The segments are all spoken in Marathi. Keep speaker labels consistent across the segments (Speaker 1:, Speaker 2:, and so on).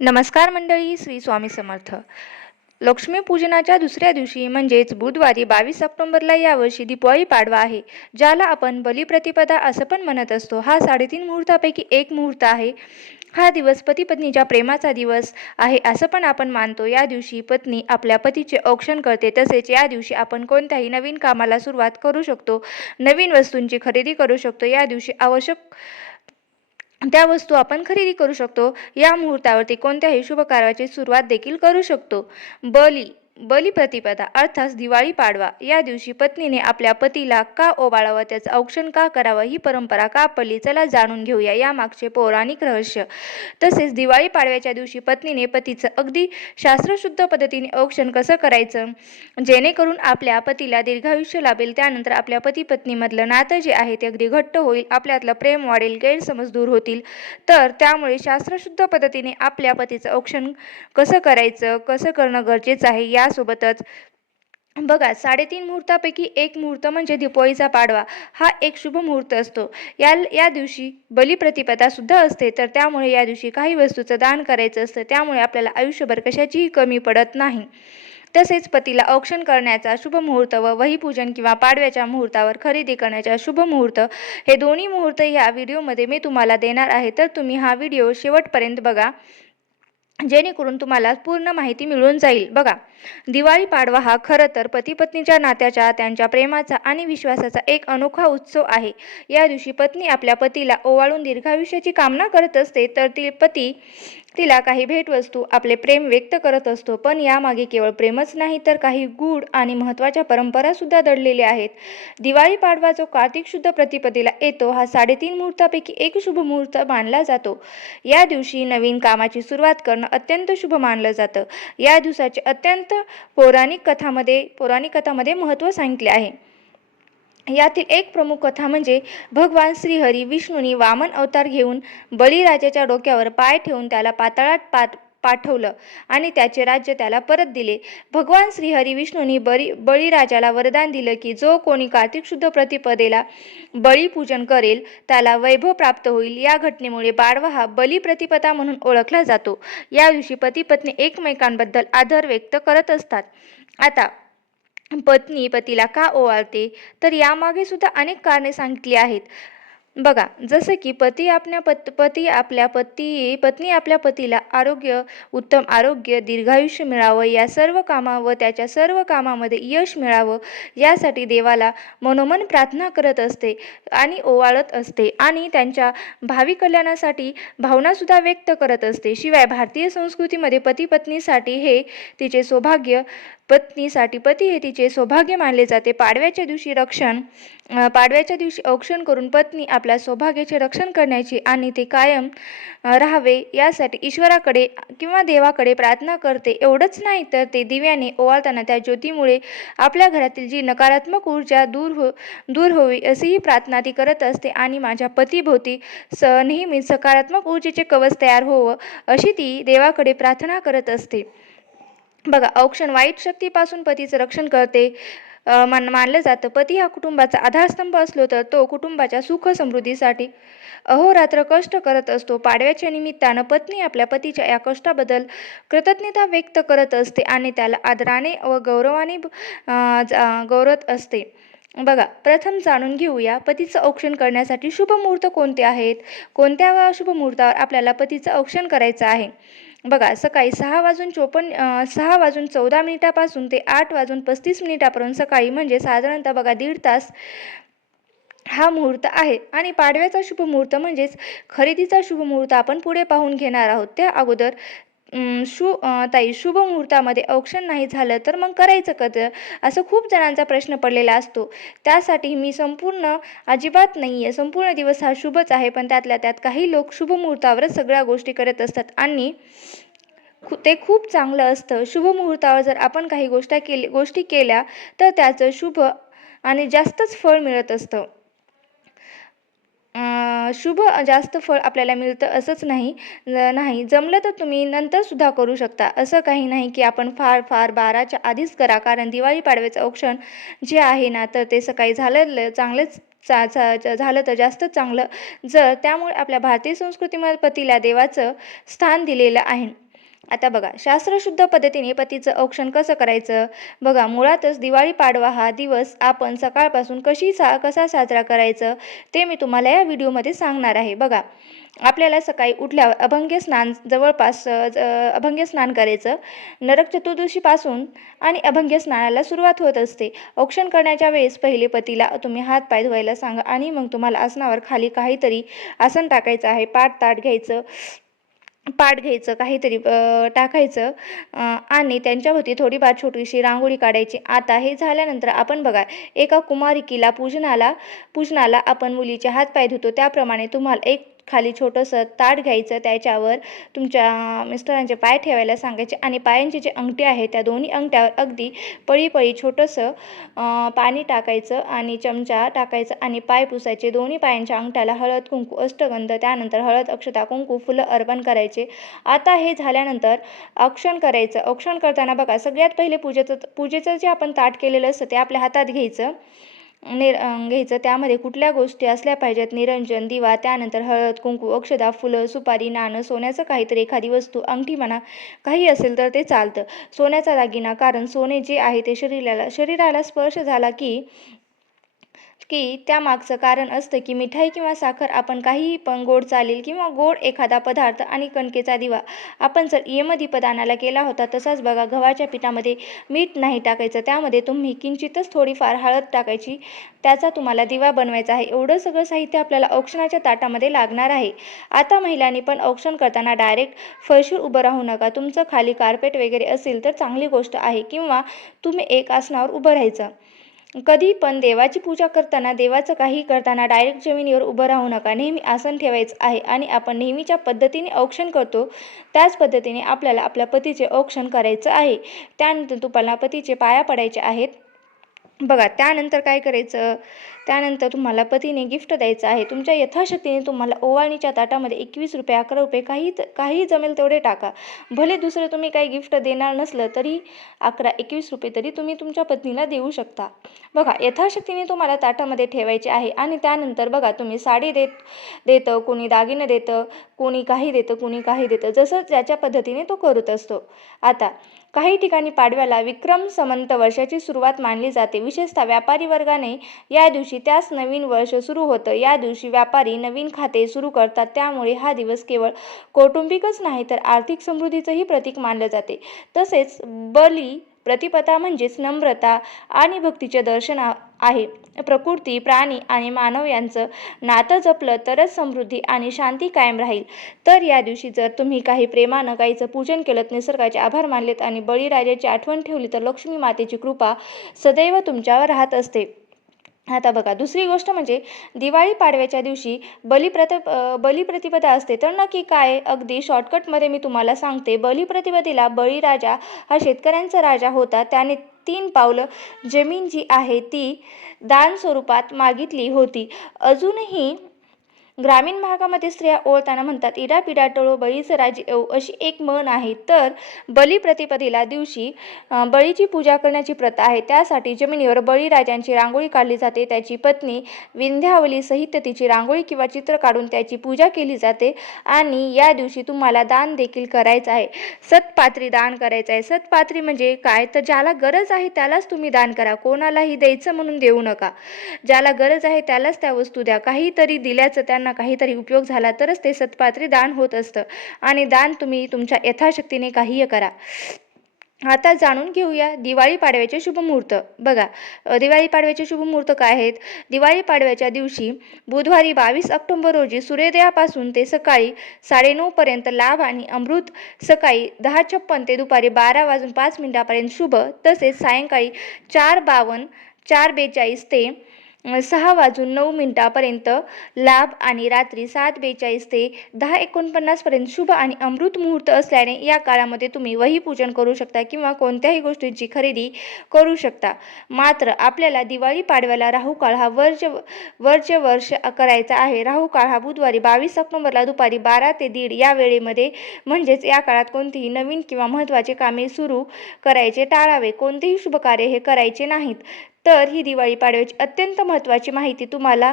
Speaker 1: नमस्कार मंडळी श्री स्वामी समर्थ. लक्ष्मीपूजनाच्या दुसऱ्या दिवशी म्हणजेच बुधवारी बावीस ऑक्टोंबरला यावर्षी दिवाळी पाडवा आहे ज्याला आपण बलिप्रतिपदा असं पण म्हणत असतो. हा साडेतीन मुहूर्तापैकी एक मुहूर्त आहे. हा दिवस पती पत्नीच्या प्रेमाचा दिवस आहे असं पण आपण मानतो. या दिवशी पत्नी आपल्या पतीचे औक्षण करते तसेच या दिवशी आपण कोणत्याही नवीन कामाला सुरुवात करू शकतो नवीन वस्तूंची खरेदी करू शकतो. या दिवशी आवश्यक त्या वस्तू आपण खरेदी करू शकतो. या मुहूर्तावरती कोणत्याही शुभ कार्याची सुरुवात देखील करू शकतो. बली बलिप्रतिपदा अर्थात दिवाळी पाडवा. या दिवशी पत्नीने आपल्या पतीला का ओवाळावं त्याचं औक्षण का करावं ही परंपरा का पडली चला जाणून घेऊया. यामागचे पौराणिक रहस्य. तसेच दिवाळी पाडव्याच्या दिवशी पत्नीने पतीचं अगदी शास्त्रशुद्ध पद्धतीने औक्षण कसं करायचं? जेणेकरून आपल्या पतीला दीर्घायुष्य लाभेल त्यानंतर आपल्या पती पत्नीमधलं नातं जे आहे ते अगदी घट्ट होईल आपल्यातलं प्रेम वाढेल गैरसमज दूर होतील. तर त्यामुळे शास्त्रशुद्ध पद्धतीने आपल्या पतीचं औक्षण कसं करायचं कसं करणं गरजेचं आहे या त्यासोबतच बघा साडेतीन मुहूर्तापैकी एक मुहूर्त म्हणजे दिपोळीचा पाडवा. हा एक शुभ मुहूर्त असतो. या या दिवशी बलिप्रतिपदा सुद्धा असते. तर त्यामुळे या दिवशी काही वस्तूचं दान करायचं असतं. त्यामुळे आपल्याला आयुष्यभर कशाचीही कमी पडत नाही. तसेच पतीला औक्षण करण्याचा शुभ मुहूर्त व वहीपूजन किंवा पाडव्याच्या मुहूर्तावर खरेदी करण्याचा शुभ मुहूर्त हे दोन्ही मुहूर्त ह्या व्हिडिओमध्ये मी तुम्हाला देणार आहे. तर तुम्ही हा व्हिडिओ शेवटपर्यंत बघा. जेणेकरून तुम्हाला पूर्ण माहिती मिळून जाईल. बघा दिवाळी पाडवा हा खरं तर पती पत्नीच्या नात्याच्या त्यांच्या प्रेमाचा आणि विश्वासाचा एक अनोखा उत्सव आहे. या दिवशी पत्नी आपल्या पतीला ओवाळून दीर्घायुष्याची कामना करत असते तर ती पती तिला काही भेटवस्तू आपले प्रेम व्यक्त करत असतो पण यामागे केवळ प्रेमच नाही तर काही गूढ आणि महत्त्वाच्या परंपरा सुद्धा दडलेल्या आहेत. दिवाळी पाडवा जो कार्तिक शुद्ध प्रतिपदेला येतो हा साडेतीन मुहूर्तापैकी एक शुभ मुहूर्त मानला जातो. या दिवशी नवीन कामाची सुरुवात करणं अत्यंत शुभ मानलं जातं. या दिवसाचे अत्यंत पौराणिक कथामध्ये पौराणिक कथामध्ये महत्त्व सांगितले आहे. यातील एक प्रमुख कथा म्हणजे भगवान श्रीहरी विष्णूंनी वामन अवतार घेऊन बळीराजाच्या डोक्यावर पाय ठेवून त्याला पाताळात पात पाठवलं आणि त्याचे राज्य त्याला परत दिले. भगवान श्रीहरी विष्णूंनी बळी बळीराजाला वरदान दिलं की जो कोणी कार्तिक शुद्ध प्रतिपदेला बळीपूजन करेल त्याला वैभव प्राप्त होईल. या घटनेमुळे बाळवा हा बलिप्रतिपदा म्हणून ओळखला जातो. या दिवशी पती पत्नी एकमेकांबद्दल आदर व्यक्त करत असतात. आता पत्नी पतीला का ओवाळते? तर यामागे सुद्धा अनेक कारणे सांगितली आहेत. बघा जसं की पती आपल्या पत पती आपल्या पती पत्नी आपल्या पतीला आरोग्य उत्तम आरोग्य दीर्घायुष्य मिळावं या सर्व कामा व त्याच्या सर्व कामामध्ये यश मिळावं यासाठी देवाला मनोमन प्रार्थना करत असते आणि ओवाळत असते आणि त्यांच्या भावी कल्याणासाठी भावनासुद्धा व्यक्त करत असते. शिवाय भारतीय संस्कृतीमध्ये पती पत्नीसाठी हे तिचे सौभाग्य पत्नीसाठी पती हे तिचे सौभाग्य मानले जाते. पाडव्याच्या दिवशी रक्षण पाडव्याच्या दिवशी औक्षण करून पत्नी आपल्या सौभाग्याचे रक्षण करण्याची आणि ते कायम राहावे यासाठी ईश्वराकडे किंवा देवाकडे प्रार्थना करते. एवढंच नाही तर ते दिव्याने ओवाळताना त्या ज्योतीमुळे आपल्या घरातील जी नकारात्मक ऊर्जा दूर हो दूर होवी अशीही प्रार्थना ती करत असते आणि माझ्या पतीभोवती स नेहमी सकारात्मक ऊर्जेचे कवच तयार होवं अशी ती देवाकडे प्रार्थना करत असते. बघा औक्षण वाईट शक्तीपासून पतीचं रक्षण करते मान मानलं जातं. पती हा कुटुंबाचा आधारस्तंभ असलो तर तो कुटुंबाच्या सुख समृद्धीसाठी अहोरात्र कष्ट करत असतो. पाडव्याच्या निमित्तानं पत्नी आपल्या पतीच्या या कष्टाबद्दल कृतज्ञता व्यक्त करत असते आणि त्याला आदराने व गौरवाने गौरवत असते. बघा प्रथम जाणून घेऊया पतीचं औक्षण करण्यासाठी शुभ मुहूर्त कोणते आहेत? कोणत्या शुभ मुहूर्तावर आपल्याला पतीचं औक्षण करायचं आहे? बघा सकाळी सहा वाजून चोपन्न सहा वाजून चौदा मिनिटापासून ते आठ वाजून पस्तीस मिनिटापर्यंत सकाळी म्हणजे साधारणतः बघा दीड तास हा मुहूर्त आहे. आणि पाडव्याचा शुभ मुहूर्त म्हणजेच खरेदीचा शुभ मुहूर्त आपण पुढे पाहून घेणार आहोत. त्या अगोदर शु ताई शुभ मुहूर्तामध्ये औक्षण नाही झालं तर मग करायचं कसं असं खूप जणांचा प्रश्न पडलेला असतो. त्यासाठी मी संपूर्ण अजिबात नाही आहे संपूर्ण दिवस हा शुभच आहे पण त्यातल्या त्यात काही लोक शुभ मुहूर्तावरच सगळ्या गोष्टी करत असतात आणि खु ते खूप चांगलं असतं. शुभ मुहूर्तावर जर आपण काही गोष्टी केली गोष्टी केल्या तर त्याचं शुभ आणि जास्तच फळ मिळत असतं. शुभ जास्त फळ आपल्याला मिळतं असंच नाही नाही. जमलं तर तुम्ही नंतरसुद्धा करू शकता. असं काही नाही की आपण फार फार बाराच्या आधीच करा. कारण दिवाळी पाडव्याचं औक्षण जे आहे ना तर ते सकाळी झालं चांगलंच चा चा झालं तर जास्त चांगलं. जर त्यामुळे आपल्या भारतीय संस्कृतीमध्ये पतीला देवाचं स्थान दिलेलं आहे. आता बघा शास्त्रशुद्ध पद्धतीने पतीचं औक्षण कसं करायचं? बघा मुळातच दिवाळी पाडवा हा दिवस आपण सकाळपासून कशी सा कसा साजरा करायचं ते मी तुम्हाला या व्हिडिओमध्ये सांगणार आहे. बघा आपल्याला सकाळी उठल्यावर अभंग्य स्नान जवळपास ज- अभंग्य स्नान करायचं. नरक चतुर्दशीपासून आणि अभंग्य स्नानाला सुरुवात होत असते. औक्षण करण्याच्या वेळेस पहिले पतीला तुम्ही हात पाय धुवायला सांगा आणि मग तुम्हाला आसनावर खाली काहीतरी आसन टाकायचं आहे. पाठ ताट घ्यायचं. पाट घ्यायचं काहीतरी टाकायचं. आणि त्यांच्यावरती थोडीफार छोटीशी रांगोळी काढायची. आता हे झाल्यानंतर आपण बघा एका कुमारिकेला पूजनाला पूजनाला आपण मुलीचे हात पाय धुतो. त्याप्रमाणे तुम्हाला एक खाली छोटंसं ताट घ्यायचं त्याच्यावर तुमच्या मिस्टरांचे पाय ठेवायला सांगायचे आणि पायांचे जे अंगठे आहे त्या दोन्ही अंगठ्यावर अगदी पळी पळी छोटंसं पाणी टाकायचं आणि चमचा टाकायचं आणि पाय पुसायचे. दोन्ही पायांच्या अंगठ्याला हळद कुंकू अष्टगंध त्यानंतर हळद अक्षता कुंकू फुलं अर्पण करायचे. आता हे झाल्यानंतर औक्षण करायचं. औक्षण करताना बघा सगळ्यात पहिले पूजेचं पूजेचं जे आपण ताट केलेलं असतं ते आपल्या हातात घ्यायचं. निर घ्यायचं. त्यामध्ये कुठल्या गोष्टी असल्या पाहिजेत? निरंजन दिवा त्यानंतर हळद कुंकू अक्षदा फुलं सुपारी नाणं सोन्याचं काहीतरी एखादी वस्तू अंगठी म्हणा काही असेल तर ते चालतं. सोन्याचा दागिना कारण सोने जे आहे ते शरीराला शरीराला स्पर्श झाला की की त्यामागचं कारण असतं की मिठाई किंवा साखर आपण काहीही पण गोड चालेल किंवा गोड एखादा पदार्थ आणि कणकेचा दिवा आपण जर यमदीपदानाला केला होता तसाच बघा गव्हाच्या पिठामध्ये मीठ नाही टाकायचं त्यामध्ये तुम्ही किंचितच थोडीफार हळद टाकायची त्याचा तुम्हाला दिवा बनवायचा आहे. एवढं सगळं साहित्य आपल्याला औक्षणाच्या ताटामध्ये लागणार आहे. आता महिलांनी पण औक्षण करताना डायरेक्ट फळशीर उभं राहू नका तुमचं खाली कार्पेट वगैरे असेल तर चांगली गोष्ट आहे किंवा तुम्ही एक आसनावर उभं राहायचं. कधी पण देवाची पूजा करताना देवाचं काही करताना डायरेक्ट जमिनीवर उभं राहू नका. नेहमी आसन ठेवायचं आहे आणि आपण नेहमीच्या पद्धतीने औक्षण करतो. त्याच पद्धतीने आपल्याला आपल्या पतीचे औक्षण करायचं आहे. त्यानंतर तुम्हाला पतीचे पाया पडायचे आहेत. बघा त्यानंतर काय करायचं? त्यानंतर तुम्हाला पतीने गिफ्ट द्यायचं आहे. तुमच्या यथाशक्तीने तुम्हाला ओवाळणीच्या ताटामध्ये एकवीस रुपये अकरा रुपये काही काही जमेल तेवढे टाका. भले दुसरं तुम्ही काही गिफ्ट देणार नसलं तरी अकरा एकवीस रुपये तरी तुम्ही तुमच्या पत्नीला देऊ शकता. बघा यथाशक्तीने तुम्हाला ताटामध्ये ठेवायचे आहे आणि त्यानंतर बघा तुम्ही साडी देत देतं कोणी दागिनं देतं कोणी काही देतं कोणी काही देतं जसं ज्याच्या पद्धतीने तो करत असतो. आता काही ठिकाणी पाडव्याला विक्रम समंत वर्षाची सुरुवात मानली जाते. विशेषतः व्यापारी वर्गाने या दिवशी त्यास नवीन वर्ष सुरू होतं. या दिवशी व्यापारी नवीन खाते सुरू करतात. त्यामुळे हा दिवस केवळ कौटुंबिकच नाही तर आर्थिक समृद्धीचंही प्रतीक मानलं जाते. तसेच बली प्रतिपदा म्हणजेच नम्रता आणि भक्तीचे दर्शन आहे. प्रकृती प्राणी आणि मानव यांचं नातं जपलं तरच समृद्धी आणि शांती कायम राहील. तर या दिवशी जर तुम्ही काही प्रेमानं गाईचं पूजन केलं निसर्गाचे आभार मानलेत आणि बळीराजाची आठवण ठेवली तर लक्ष्मी मातेची कृपा सदैव तुमच्यावर राहत असते. आता बघा दुसरी गोष्ट म्हणजे दिवाळी पाडव्याच्या दिवशी बलिप्रत बलिप्रतिपदा असते. तर नक्की काय? अगदी शॉर्टकटमध्ये मी तुम्हाला सांगते बलिप्रतिपदेला बळीराजा हा शेतकऱ्यांचा राजा होता. त्याने तीन पावलं जमीन जी आहे ती दान स्वरूपात मागितली होती. अजूनही ग्रामीण भागामध्ये स्त्रिया ओळताना म्हणतात इडा पिडा टळो बळीचं राजे येऊ अशी एक म्हण आहे. तर बलिप्रतिपदेला दिवशी बळीची पूजा करण्याची प्रथा आहे. त्यासाठी जमिनीवर बळीराजांची रांगोळी काढली जाते. त्याची पत्नी विंध्यावली सहित तिची रांगोळी किंवा चित्र काढून त्याची पूजा केली जाते आणि या दिवशी तुम्हाला दान देखील करायचं आहे. सतपात्री दान करायचं आहे. सतपात्री म्हणजे काय? तर ज्याला गरज आहे त्यालाच तुम्ही दान करा. कोणालाही द्यायचं म्हणून देऊ नका. ज्याला गरज आहे त्यालाच त्या वस्तू द्या. काहीतरी दिल्याचं त्यांना काहीतरी उपयोग झाला तरच ते सत्पात्री दान होत असतं. आणि दान तुम्ही तुमच्या यथाशक्तीने काहीही करा. आता जाणून घेऊया दिवाळी पाडव्याचे शुभमुहूर्त बघा दिवाळी पाडव्याचे शुभमुहूर्त काय आहेत? दिवाळी पाडव्याच्या दिवशी बुधवारी बावीस ऑक्टोंबर रोजी सूर्योदयापासून ते सकाळी साडेनऊपर्यंत लाभ आणि अमृत सकाळी दहा छप्पन ते दुपारी बारा वाजून पाच मिनिटापर्यंत शुभ तसेच सायंकाळी चार बावन्न चार बेचाळीस ते सहा वाजून नऊ मिनिटापर्यंत लाभ आणि रात्री सात बेचाळीस ते दहा एकोणपन्नासपर्यंत शुभ आणि अमृत मुहूर्त असल्याने या काळामध्ये तुम्ही वही पूजन करू शकता किंवा कोणत्याही गोष्टींची खरेदी करू शकता. मात्र आपल्याला दिवाळी पाडव्याला राहू काळ हा वर्ज वर्ज वर्ष करायचा आहे. राहू काळ हा बुधवारी बावीस ऑक्टोबरला दुपारी बारा ते दीड या वेळेमध्ये म्हणजेच या काळात कोणतीही नवीन किंवा महत्त्वाचे कामे सुरू करायचे टाळावे. कोणतेही शुभकार्य हे करायचे नाहीत. तर ही दिवाळी पाडव्याची अत्यंत महत्त्वाची माहिती तुम्हाला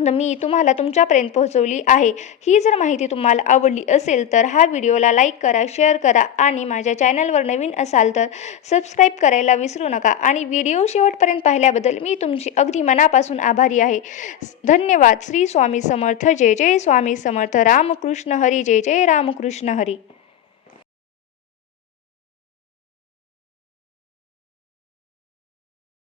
Speaker 1: मी तुम्हाला तुमच्यापर्यंत पोहोचवली आहे. ही जर माहिती तुम्हाला आवडली असेल तर हा व्हिडिओला लाईक करा शेअर करा आणि माझ्या चॅनलवर नवीन असाल तर सबस्क्राईब करायला विसरू नका. आणि व्हिडिओ शेवटपर्यंत पाहिल्याबद्दल मी तुमची अगदी मनापासून आभारी आहे. धन्यवाद. श्री स्वामी समर्थ. जय जय स्वामी समर्थ. रामकृष्ण हरी. जय जय रामकृष्ण हरी.